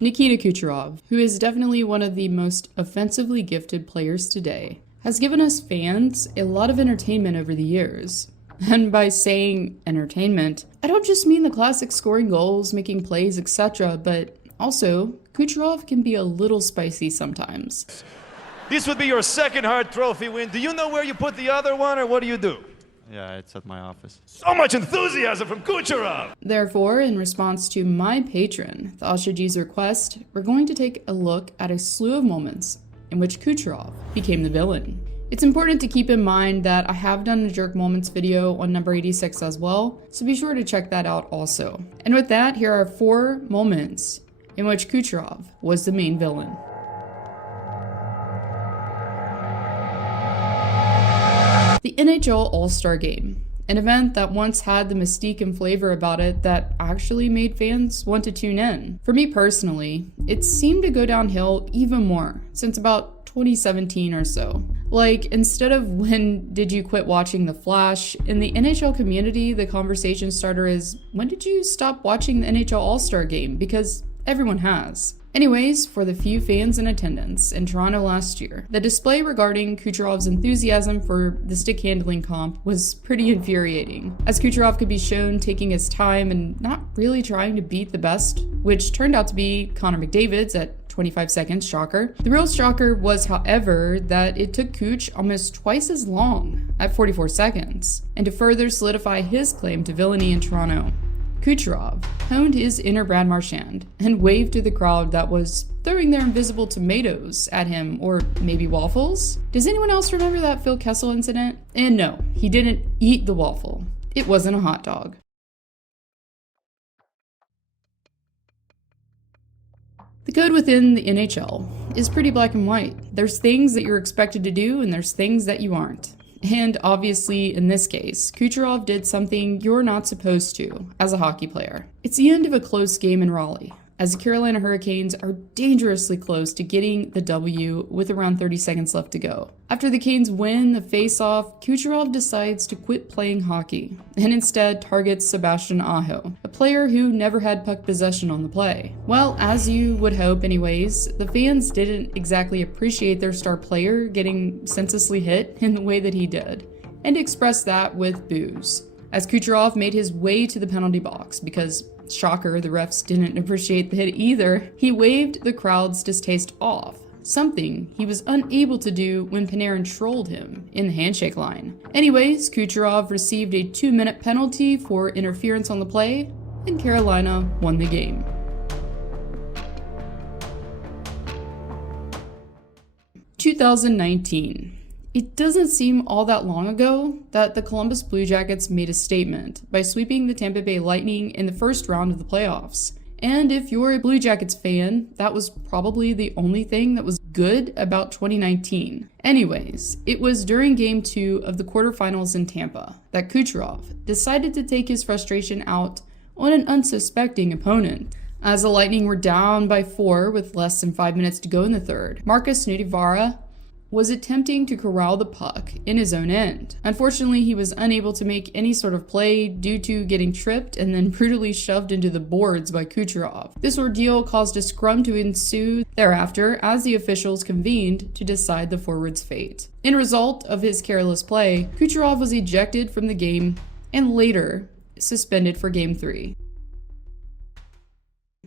Nikita Kucherov, who is definitely one of the most offensively gifted players today, has given us fans a lot of entertainment over the years. And by saying entertainment, I don't just mean the classic scoring goals, making plays, etc., but also, Kucherov can be a little spicy sometimes. This would be your second Hart Trophy win. Do you know where you put the other one, or what do you do? Yeah, it's at my office. So much enthusiasm from Kucherov! Therefore, in response to my patron, Thosha G's request, we're going to take a look at a slew of moments in which Kucherov became the villain. It's important to keep in mind that I have done a Jerk Moments video on number 86 as well, so be sure to check that out also. And with that, here are 4 moments in which Kucherov was the main villain. The NHL All-Star Game, an event that once had the mystique and flavor about it that actually made fans want to tune in. For me personally, it seemed to go downhill even more since about 2017 or so. Like, instead of when did you quit watching The Flash, in the NHL community, the conversation starter is, when did you stop watching the NHL All-Star Game? Because everyone has. Anyways, for the few fans in attendance in Toronto last year, the display regarding Kucherov's enthusiasm for the stick handling comp was pretty infuriating, as Kucherov could be shown taking his time and not really trying to beat the best, which turned out to be Connor McDavid's at 25 seconds, shocker. The real shocker was, however, that it took Kuch almost twice as long, at 44 seconds, and to further solidify his claim to villainy in Toronto, Kucherov honed his inner Brad Marchand and waved to the crowd that was throwing their invisible tomatoes at him, or maybe waffles? Does anyone else remember that Phil Kessel incident? And no, he didn't eat the waffle. It wasn't a hot dog. The code within the NHL is pretty black and white. There's things that you're expected to do and there's things that you aren't. And obviously, in this case, Kucherov did something you're not supposed to as a hockey player. It's the end of a close game in Raleigh, as the Carolina Hurricanes are dangerously close to getting the W with around 30 seconds left to go. After the Canes win the face-off, Kucherov decides to quit playing hockey and instead targets Sebastian Aho, a player who never had puck possession on the play. Well, as you would hope anyways, the fans didn't exactly appreciate their star player getting senselessly hit in the way that he did, and expressed that with boos, as Kucherov made his way to the penalty box because, shocker, the refs didn't appreciate the hit either. He waved the crowd's distaste off, something he was unable to do when Panarin trolled him in the handshake line. Anyways, Kucherov received a 2-minute penalty for interference on the play, and Carolina won the game. (2019). It doesn't seem all that long ago that the Columbus Blue Jackets made a statement by sweeping the Tampa Bay Lightning in the first round of the playoffs. And if you're a Blue Jackets fan, that was probably the only thing that was good about 2019. Anyways, it was during Game 2 of the quarterfinals in Tampa that Kucherov decided to take his frustration out on an unsuspecting opponent. As the Lightning were down by 4 with less than 5 minutes to go in the third, Marcus Nudivara was attempting to corral the puck in his own end. Unfortunately, he was unable to make any sort of play due to getting tripped and then brutally shoved into the boards by Kucherov. This ordeal caused a scrum to ensue thereafter as the officials convened to decide the forward's fate. In result of his careless play, Kucherov was ejected from the game and later suspended for Game 3.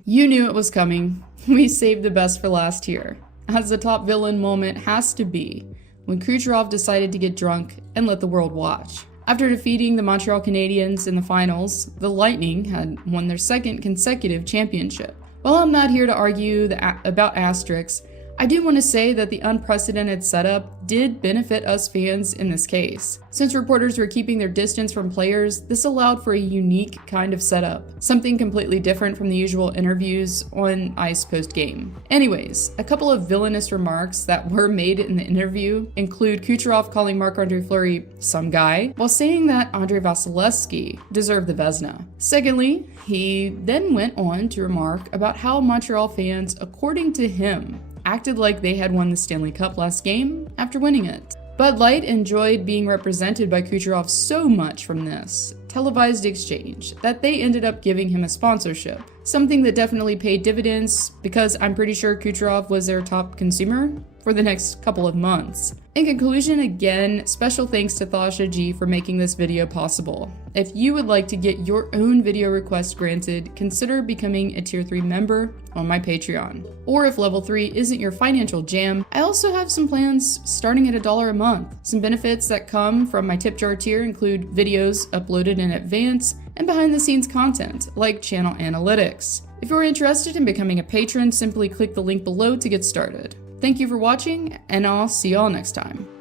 You knew it was coming. We saved the best for last here, as the top villain moment has to be when Kucherov decided to get drunk and let the world watch. After defeating the Montreal Canadiens in the finals, the Lightning had won their second consecutive championship. While I'm not here to argue about asterisks, I do want to say that the unprecedented setup did benefit us fans in this case. Since reporters were keeping their distance from players, this allowed for a unique kind of setup, something completely different from the usual interviews on ice post-game. Anyways, a couple of villainous remarks that were made in the interview include Kucherov calling Marc-Andre Fleury some guy, while saying that Andrei Vasilevsky deserved the Vezina. Secondly, he then went on to remark about how Montreal fans, according to him, acted like they had won the Stanley Cup last game after winning it. Bud Light enjoyed being represented by Kucherov so much from this, televised exchange that they ended up giving him a sponsorship. Something that definitely paid dividends because I'm pretty sure Kucherov was their top consumer for the next couple of months. In conclusion, again, special thanks to Thosha G for making this video possible. If you would like to get your own video request granted, consider becoming a tier 3 member on my Patreon. Or if level 3 isn't your financial jam, I also have some plans starting at $1 a month. Some benefits that come from my tip jar tier include videos uploaded in advance and behind the scenes content like channel analytics. If you're interested in becoming a patron, simply click the link below to get started. Thank you for watching, and I'll see y'all next time.